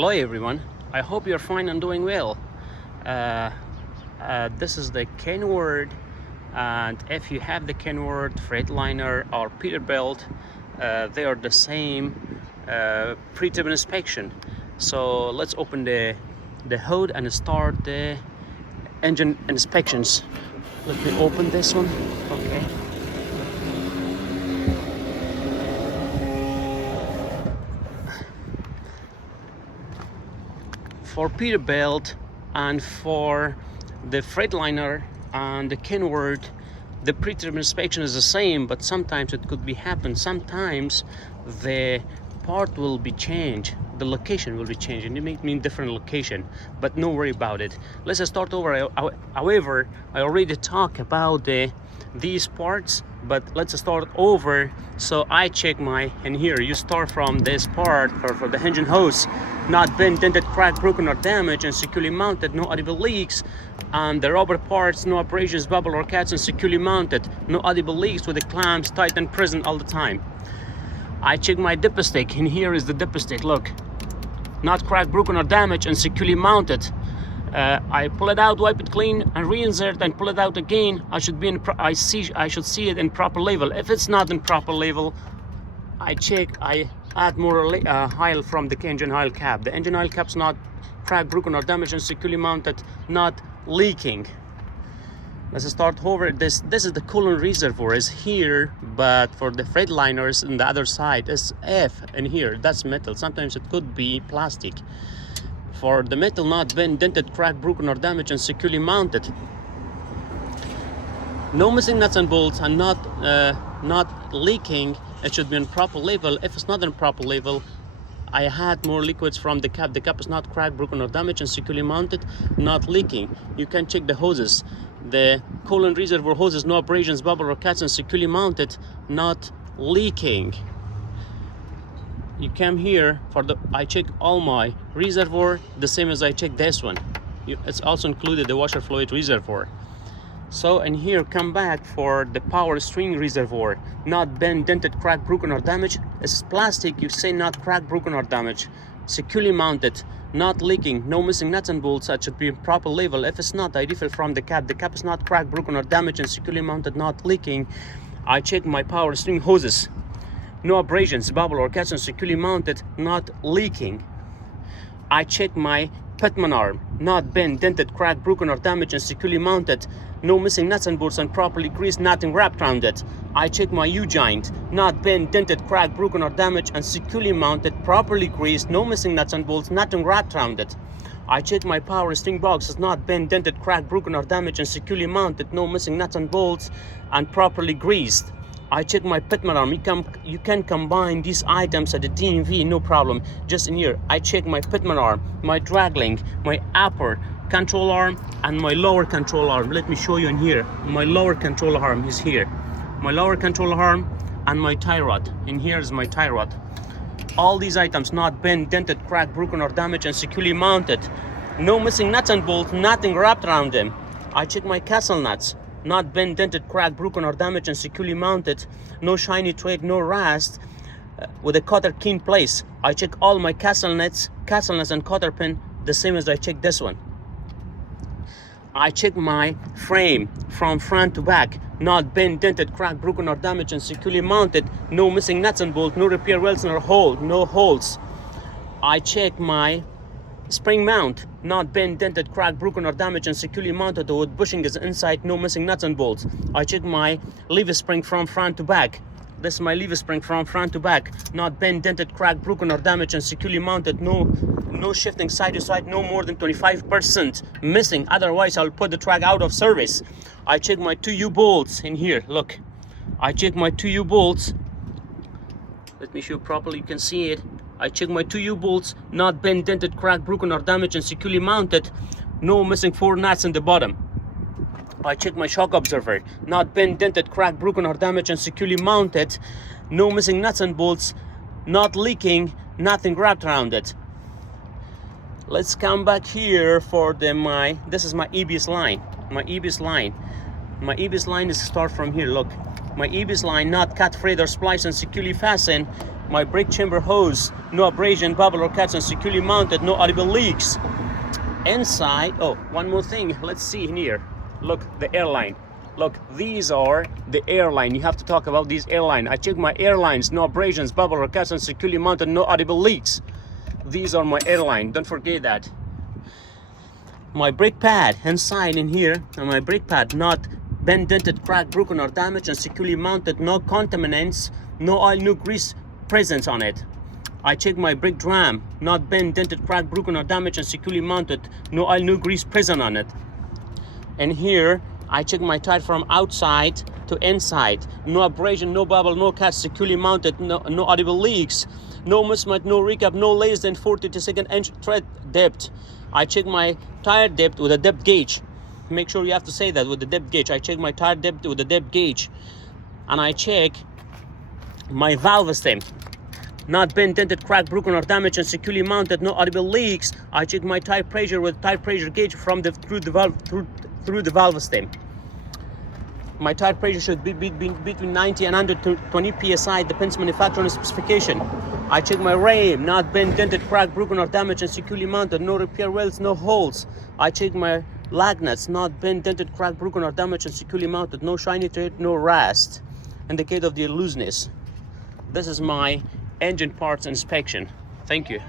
Hello everyone, I hope you're fine and doing well. This is the Kenworth, and if you have the Kenworth Freightliner or Peterbilt, they are the same pre-trip inspection. So let's open the hood and start the engine inspections. Let me open this one. Okay. For Peterbilt and for the Freightliner and the Kenworth, the pre-trip inspection is the same, but sometimes it could be happen. Sometimes the part will be changed, the location will be changed, and it may mean different location, but no worry about it. Let's start over. However, I already talked about these parts, but let's start over. So I check and here you start from this part for the engine hose, not bent, dented, cracked, broken or damaged, and securely mounted, no audible leaks. And the rubber parts, no abrasions, bubble or cuts, and securely mounted, no audible leaks with the clamps tight and present all the time. I check my dipstick, and here is the dipstick, look, not cracked, broken or damaged, and securely mounted. I pull it out, wipe it clean, and reinsert and pull it out again. I should should see it in proper level. If it's not in proper level, I check, I add more oil from the engine oil cap. The engine oil cap's not cracked, broken or damaged, and securely mounted, not leaking. Let's start over. This is the coolant reservoir is here, but for the Freightliners on the other side is F, and here that's metal. Sometimes it could be plastic. For the metal not been dented, cracked, broken or damaged, and securely mounted, no missing nuts and bolts, and not leaking. It should be in proper level. If it's not in proper level, I had more liquids from the cap. The cap is not cracked, broken or damaged, and securely mounted, not leaking. You can check the hoses. The coolant reservoir hoses, no abrasions, bubble or cuts, and securely mounted, not leaking. You come here for I check all my reservoir the same as I check this one. It's also included the washer fluid reservoir. So, and here come back for the power steering reservoir, not bent, dented, cracked, broken or damaged. It's plastic, you say not cracked, broken or damaged, securely mounted, not leaking, no missing nuts and bolts. That should be in proper level. If it's not, I refill from the cap. The cap is not cracked, broken or damaged, and securely mounted, not leaking. I check my power steering hoses, no abrasions, bubble or cuts, and securely mounted, not leaking. I check my Pitman arm, not bent, dented, cracked, broken or damaged, and securely mounted, no missing nuts and bolts, and properly greased, nothing wrapped around it. I check my U-joint, not bent, dented, cracked, broken or damaged, and securely mounted, properly greased, no missing nuts and bolts, nothing wrapped around it. I check my power steering box, is not bent, dented, cracked, broken or damaged, and securely mounted, no missing nuts and bolts, and properly greased. I check my Pitman arm. You can combine these items at the DMV, no problem. Just in here, I check my Pitman arm, my drag link, my upper control arm, and my lower control arm. Let me show you in here. My lower control arm is here. My lower control arm and my tie rod. And here is my tie rod. All these items not bent, dented, cracked, broken or damaged, and securely mounted. No missing nuts and bolts, nothing wrapped around them. I check my castle nuts, not bent, dented, cracked, broken or damaged, and securely mounted, no shiny thread, no rust, with a cotter key place. I check all my castle nuts and cotter pin the same as I check this one. I check my frame from front to back, not bent, dented, cracked, broken or damaged, and securely mounted, no missing nuts and bolts, no repair welds nor no holes. I check my spring mount, not bent, dented, cracked, broken or damaged, and securely mounted with bushing is inside, no missing nuts and bolts. I check my lever spring from front to back. This is my lever spring from front to back, not bent, dented, cracked, broken or damaged, and securely mounted, no shifting side to side, no more than 25% missing, otherwise I'll put the track out of service. I check my 2 U-bolts in here, look. I check my 2 U-bolts. Let me show you properly, you can see it. I check my 2 U-bolts, not bent, dented, cracked, broken or damaged, and securely mounted, no missing 4 nuts in the bottom. I check my shock absorber, not bent, dented, cracked, broken or damaged, and securely mounted, no missing nuts and bolts, not leaking, nothing wrapped around it. Let's come back here for this is my EBS line. My EBS line is start from here, look. My EBS line not cut, frayed or spliced and securely fastened, my brake chamber hose, no abrasion, bubble or cuts, and securely mounted, no audible leaks. Inside, oh, one more thing, let's see in here. Look, the airline. Look, these are the airline. You have to talk about these airline. I checked my airlines, no abrasions, bubble or cuts, and securely mounted, no audible leaks. These are my airline, don't forget that. My brake pad inside in here, and my brake pad not bent, dented, cracked, broken, or damaged, and securely mounted, no contaminants, no oil, no grease presence on it. I checked my brake drum, not bent, dented, cracked, broken, or damaged, and securely mounted, no oil, no grease present on it. And here, I checked my tire from outside to inside, no abrasion, no bubble, no cuts, securely mounted, no audible leaks, no mismatch, no recap, no less than 42 inch tread depth. I checked my tire depth with a depth gauge. Make sure you have to say that with the depth gauge. I check my tire depth with the depth gauge, and I check my valve stem, not bent, dented, cracked, broken, or damaged, and securely mounted, no audible leaks. I check my tire pressure with tire pressure gauge from through the valve stem. My tire pressure should be between 90 and 120 psi, depends manufacturer specification. I check my rim, not bent, dented, cracked, broken, or damaged, and securely mounted, no repair welds, no holes. I check my lug nuts, not bent, dented, cracked, broken, or damaged, and securely mounted, no shiny thread, no rust. Indicate of the looseness. This is my engine parts inspection. Thank you.